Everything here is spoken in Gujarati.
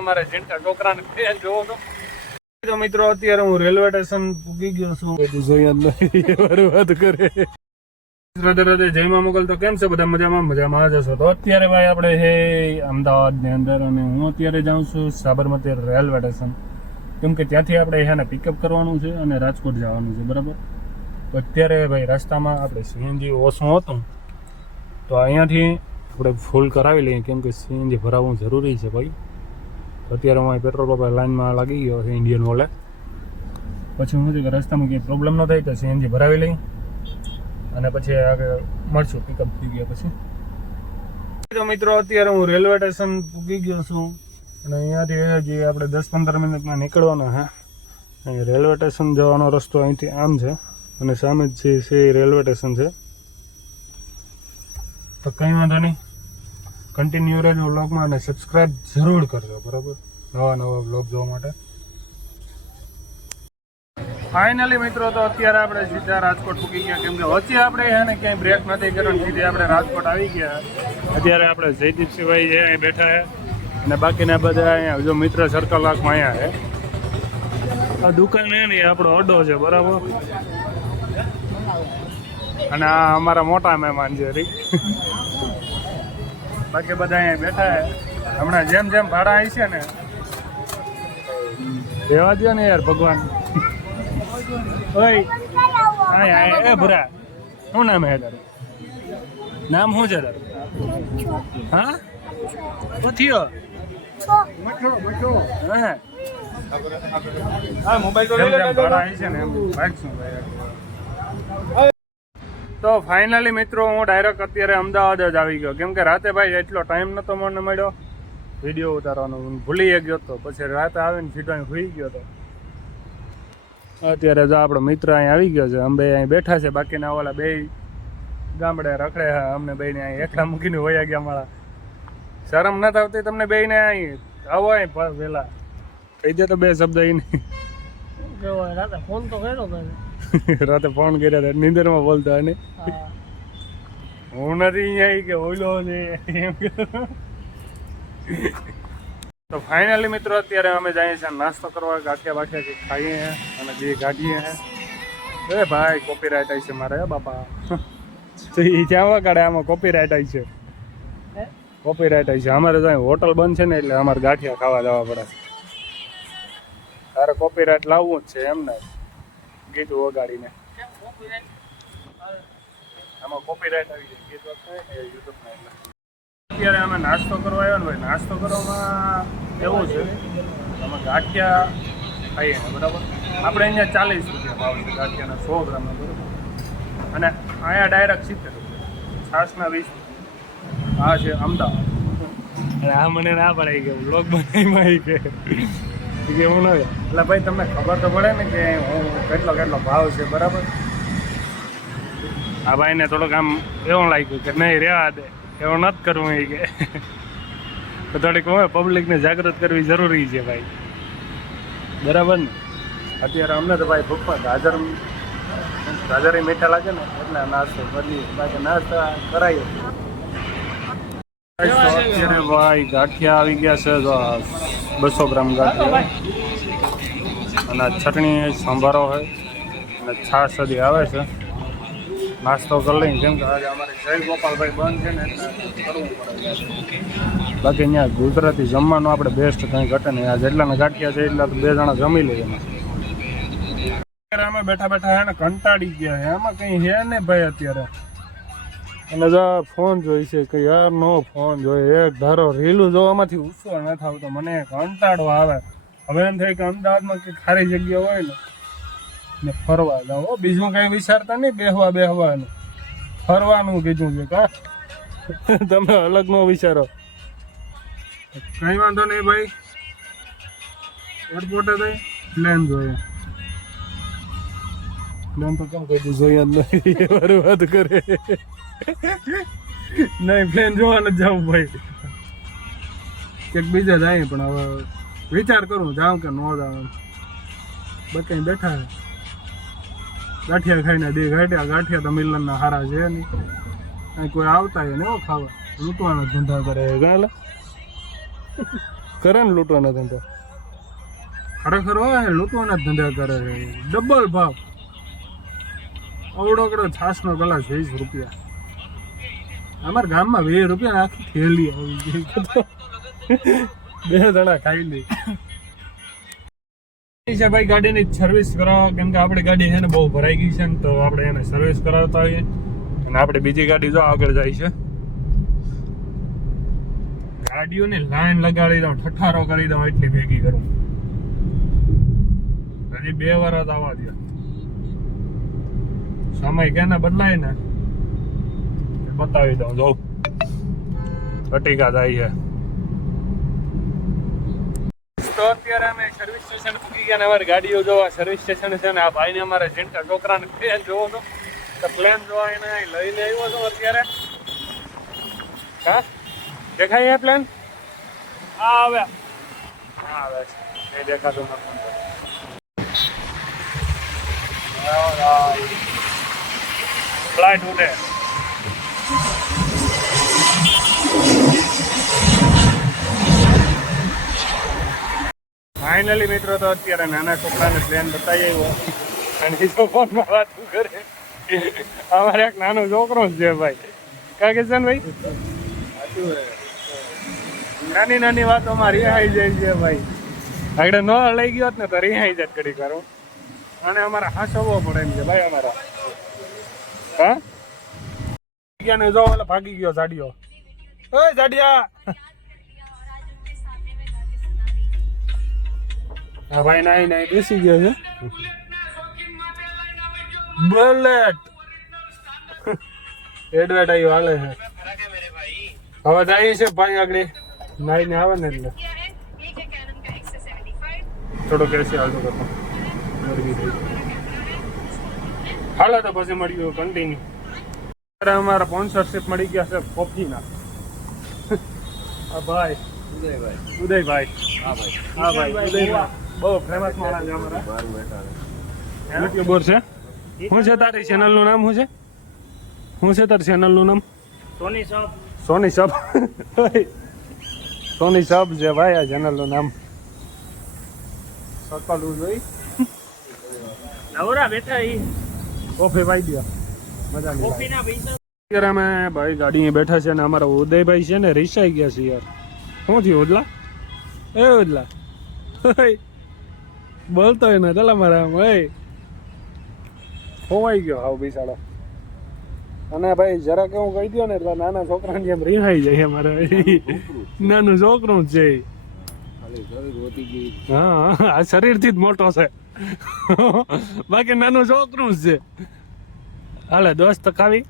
અમારે જીણકા છોકરાને ફેન જોવો તો મિત્રો અત્યારે હું રેલવે સ્ટેશન પૂગી ગયો છું. વાત કરે રાધે રાધે જય મા મોગલ. તો કેમ છે બધા? મજામાં જશો. તો અત્યારે ભાઈ આપણે છે અમદાવાદની અંદર અને હું અત્યારે જાઉં છું સાબરમતી રેલવે સ્ટેશન, કેમ કે ત્યાંથી આપણે એને પિકઅપ કરવાનું છે અને રાજકોટ જવાનું છે, બરાબર. તો અત્યારે ભાઈ રસ્તામાં આપણે સીએનજી ઓછું હતું તો અહીંયાથી આપણે ફૂલ કરાવી લઈએ, કેમ કે સીએનજી ભરાવવું જરૂરી છે ભાઈ. અત્યારે હું પેટ્રોલ પંપ લાઈનમાં લાગી ગયો છે ઇન્ડિયન વોલે. પછી હું કે રસ્તામાં કંઈ પ્રોબ્લેમ ન થાય તો સીએનજી ભરાવી લઈ અને પછી આગળ મળશું પિકઅપ થઈ ગયા પછી. તો મિત્રો અત્યારે હું રેલવે સ્ટેશન પૂગી ગયો છું અને અહીંયાથી જે આપણે 10-15 મિનિટમાં નીકળવાના છે. અહીં રેલવે સ્ટેશન જવાનો રસ્તો અહીંથી આમ છે અને સામે જ છે રેલવે સ્ટેશન છે. તો કંઈ વાંધો નહીં, કન્ટિન્યુ રહેજો વ્લોગમાં અને સબસ્ક્રાઈબ જરૂર કરજો, બરાબર, નવા વ્લોગ જોવા માટે. ફાઇનલી મિત્રો તો અત્યારે આપણે સીધા રાજકોટ પૂકી ગયા, કેમ કે વચ્ચે આપણે એને ક્યાંય બ્રેક નથી કરવાની, સીધી આપણે રાજકોટ આવી ગયા. અત્યારે આપણે જયદીપસિંહભાઈ છે અહીં બેઠા છે અને બાકીના બધા અહીંયા જો મિત્ર સર્કલ આખમાં અહીંયા છે. આ દુકાન છે ને આપણો અડ્ડો છે, બરાબર. અને આ અમારા મોટા મહેમાન છે રી. બાકી બધા અહીંયા બેઠા છે. હમણાં જેમ ભાડા આવી છે ને રહેવા દો ને યાર, ભગવાન. ઓય એ ભરા, શું નામ હે તારું? નામ શું છે તારું? હા થયો તો ફાઇનલી મિત્રો હું ડાયરેક્ટ અત્યારે અમદાવાદ જ આવી ગયો, કેમ કે રાતે ભાઈ એટલો ટાઈમ નતો મને મળ્યો વિડીયો ઉતારવાનો, ભૂલી ગયો હતો. પછી રાતે આવીને સીધો અહીં સુઈ ગયો હતો. અત્યારે જો આપણો મિત્ર અહીં આવી ગયો છે, અમે અહીં બેઠા છે, બાકીના ઓલા બે ગામડે રખડે છે. અમને બેને અહીં એકલા મૂકીને વયા ગયા. મારા શરમ નથી આવતી તમને બેને? અહીં આવો અહીં વહેલા કહી દે તો બે શબ્દ અહીં નહીં. રાતે ફોન કર્યા હતા, નીંદરમાં બોલતા અને હું નથી અહીંયા કે ઓલો છે એમ. તો ફાઇનલી મિત્રો અત્યારે અમે જઈએ છીએ નાસ્તો કરવા, ગાંઠિયા બાઠિયા કંઈક ખાઈએ અને જે ગાંઠીએ હે. એ ભાઈ કોપીરાઇટ આવી છે મારે બાપા. તો એ ક્યાં વગાડે? આમાં કોપીરાઇટ આવી છે, કોપીરાઇટ આવી છે. અમારે તો હોટલ બંધ છે ને એટલે અમારે ગાંઠિયા ખાવા જવા પડે. તારે કોપીરાઇટ લાવવું જ છે એમને ગીત વગાડીને. આમાં કોપીરાઇટ આવી જાય ગીત વગાડે યુટ્યુબમાં. એટલે અત્યારે અમે નાસ્તો કરવા આવ્યા ને ભાઈ, નાસ્તો કરવામાં એવું છે અમે ગાંઠિયા ખાઈએ ને, બરાબર. આપણે અહીંયા 40 રૂપિયા ભાવ છે ગાંઠિયાના, 100 ગ્રામના, બરાબર. અને અહીંયા ડાયરેક્ટ 70 રૂપિયા, છાસના 20 રૂપિયા. આ છે અમદાવાદ. અને આ મને ના પડાઈ ગયો બ્લોગ બનાવીમાં કે એવું ન હોય. એટલે ભાઈ તમને ખબર તો પડે ને કે હું કેટલો ભાવ છે, બરાબર. આ ભાઈને થોડુંક આમ એવું લાગ્યું કે નહીં રહેવા દે, એવું નથી કરવું એ કે. તો થોડીક હવે પબ્લિકને જાગૃત કરવી જરૂરી છે ભાઈ, બરાબર ને. અત્યારે અમને તો ભાઈ ભૂખમાં ગાજર મીઠા લાગે ને એટલે નાસ્તો બદલી, બાકી નાસ્તા કરાવીએ. અત્યારે ભાઈ ગાંઠિયા આવી ગયા છે, 200 ગ્રામ ગાંઠિયા અને ચટણી સંભારો હોય અને છાશ સુધી આવે છે. નાસ્તો કરી લઈને, કેમ કે આજે અમારે જય ગોપાલભાઈ બંધ છે ને એટલે કરવું પડે. બાકી અહીંયા ગુજરાતી જમવાનું આપણે બેસ્ટ કંઈ ઘટે નહીં. આ જેટલાના ગાંઠિયા છે એટલા તો 2 જણા જમી લઈએ. અત્યારે અમે બેઠા હે ને કંટાળી ગયા છે, એમાં કંઈ છે ને ભાઈ અત્યારે. અને જો ફોન જોઈ છે કે યાર નો ફોન જોઈએ, એક ધારો રીલું જોવામાંથી ઉછો નથી આવતો, મને કંટાળો આવે. હવે એમ થાય કે અમદાવાદમાં કંઈક ખારી જગ્યા હોય ને ફરવા જાઓ, બીજું કંઈ વિચારતા નહીં, બેહવાનું ફરવાનું કીધું છે. કા તમે અલગ નો વિચારો, કંઈ વાંધો નહીં ભાઈ. એરપોર્ટે થઈ પ્લેન જોઈએ, પ્લેન તો કેમ કહી જોઈએ જ નહીં, વાત કરે નહીં. પ્લેન જોવા નથી જવું ભાઈ, ક્યાંક બીજા જાય. પણ હવે વિચાર કરું જાઉં કે ન જાઉં. બધા બેઠા ગાંઠિયા ખાઈને ગાંઠિયા તો મિલનના હારા છે નહીં. અહીં કોઈ આવતા હોય ને એવો ખાવા લૂંટવાનો ધંધા કરે ગાલા. કરે ને લૂંટવાના ધંધા ખરેખર હોય લૂંટવાના જ ધંધા કરે ડબલ ભાવ અવડો કડો છાસનો ગ્લાસ 20 રૂપિયા અમારા ગામમાં 20 રૂપિયા આખી થેલી આવી ગઈ બે જણા ખાઈ લે છે ભાઈ ગાડીની સર્વિસ કરાવવા કેમ કે આપણી ગાડી છે ને બહુ ભરાઈ ગઈ છે ને તો આપણે એને સર્વિસ કરાવતા હોઈએ અને આપણે બીજી ગાડી જો આગળ જાય છે ગાડીઓની લાઈન લગાડી દઉં ઠઠારો કરી દઉં એટલી ભેગી કરું હજી 2 વાર જ આવવા દે સમય કેને બદલાય ને બતાવી દઉં જો અટીકા જાય છે તો અત્યારે અમે સર્વિસ સ્ટેશન પૂકી ગયા ને અમારી ગાડીઓ જોવા સર્વિસ સ્ટેશન છે ને આ ભાઈને અમારે જેનકા છોકરાને પ્લેન જોવો તો પ્લેન જોવા એને લઈને આવ્યો છો અત્યારે હા દેખાય એ પ્લેન આવે આવે છે એ દેખાતું નથી ફ્લાઇટ ઉડે ફાઇનલી મિત્રો તો અત્યારે નાના છોકરાને પ્લેન બતાવી આવ્યો અને એ ફોનમાં વાત કરે અમારે એક નાનો છોકરો જ છે ભાઈ કા કિશન ભાઈ નાની નાની વાતોમાં રિહાઈ જાય છે ભાઈ આગળ ન લઈ ગયો ને તો રિહાઈ જાય કરી કરો અને અમારે હાંસવો પડે એમ છે ભાઈ અમારા હા ને જો ઓલા ભાગી ગયો સાડીઓ ઓય સાડિયા હા ભાઈ નાઈ નાઈ બેસી ગયો છે બુલેટ એડવર્ટાઈઝ વાલે છે હવે જાય છે ભાઈ આગળ નાઈ ને આવે ને એટલે થોડો કેસે હાલતો કરતો હાલો તો પછી મળ્યું કન્ટિન્યુ અમારા સ્પોન્સરશિપ મળી ગયા છે કોફીના ભાઈ ઉદયભાઈ હા ભાઈ ઉદયભાઈ બહુ ફેમસ માણસ છે અમારા યુટ્યુબર છે શું છે તારી ચેનલ નું નામ શું છે તારી ચેનલ નું નામ સોની સબ સોની સબ છે ભાઈ આ ચેનલ નું નામ સકલું જોઈ નવરા બેઠા ઈ કોફી પાઈ દો મજા નહીં કોફી ના પૈસા અત્યારે અમે ભાઈ ગાડીએ બેઠા છે ને અમારા ઉદયભાઈ છે ને રીસાઈ ગયા છે યાર શું થયું ઉદલા એ ઉદલા બોલતો હોય ને ચાલ મારા ખોવાઈ ગયો હાવ બિસાડો અને ભાઈ જરા કેવું કહી દો ને એટલે નાના છોકરાની જેમ રીહાઈ જાય અમારે નાનું છોકરું જ છે હા આ શરીરથી જ મોટો છે બાકી નાનું છોકરું જ છે હાલે દોસ્ત ખાવી